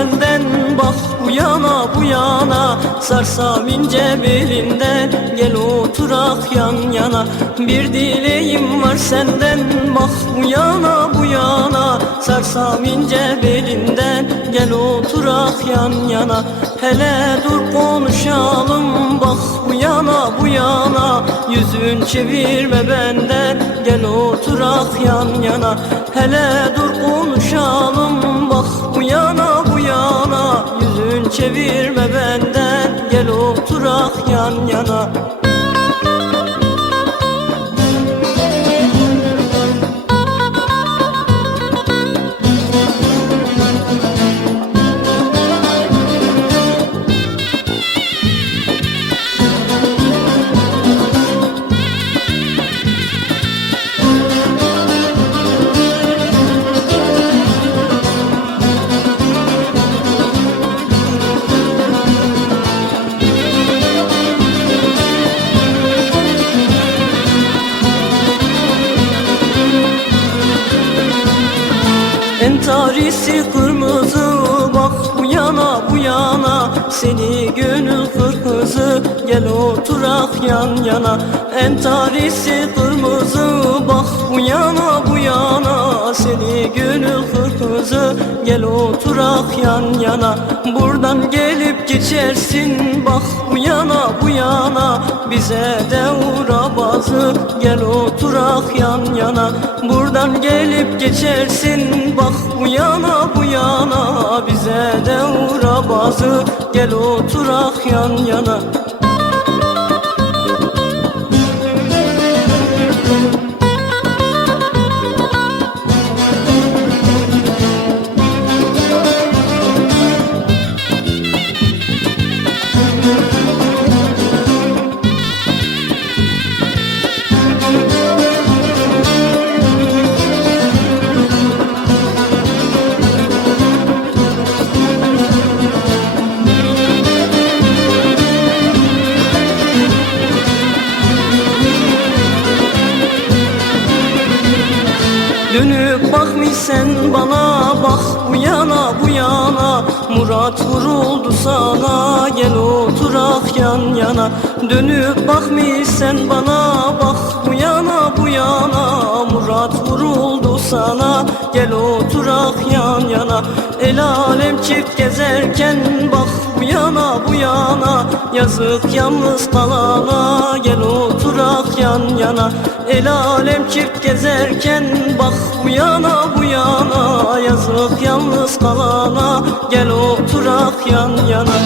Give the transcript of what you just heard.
senden, bak bu yana bu yana. Sarsam ince belinden, gel oturak yan yana. Bir dileğim var senden, bak bu yana bu yana. Sarsam ince belinden, gel oturak yan yana. Hele dur konuşalım, bak bu yana bu yana. Yüzün çevirme benden, gel oturak yan yana. Hele dur konuşalım, bak bu yana bu yana. Yüzün çevirme benden, gel oturak yan yana. Entarisi kırmızı, bak bu yana bu yana. Seni gönül kırmızı, gel oturak yan yana. Entarisi kırmızı, bak bu yana bu yana. Seni gönül kırmızı, gel oturak yan yana. Buradan gelip geçersin, bak bu yana bu yana. Bize de uğra bazı, gel oturak yan yana. Buradan gelip geçersin, bak bu yana bu yana. Bize de uğra bazı, gel oturak yan yana. Dönüp bakmışsen bana, bak bu yana bu yana. Murat vuruldu sana, gel oturak yan yana. Dönüp bakmışsen bana, bak bu yana bu yana. Murat vuruldu sana, gel oturak yan yana. El alem çift gezerken, bak bu yana bu yana. Yazık yalnız kalana, gel oturak yan yana. El alem çift gezerken, bak bu yana bu yana. Yazık yalnız kalana, gel oturak yan yana.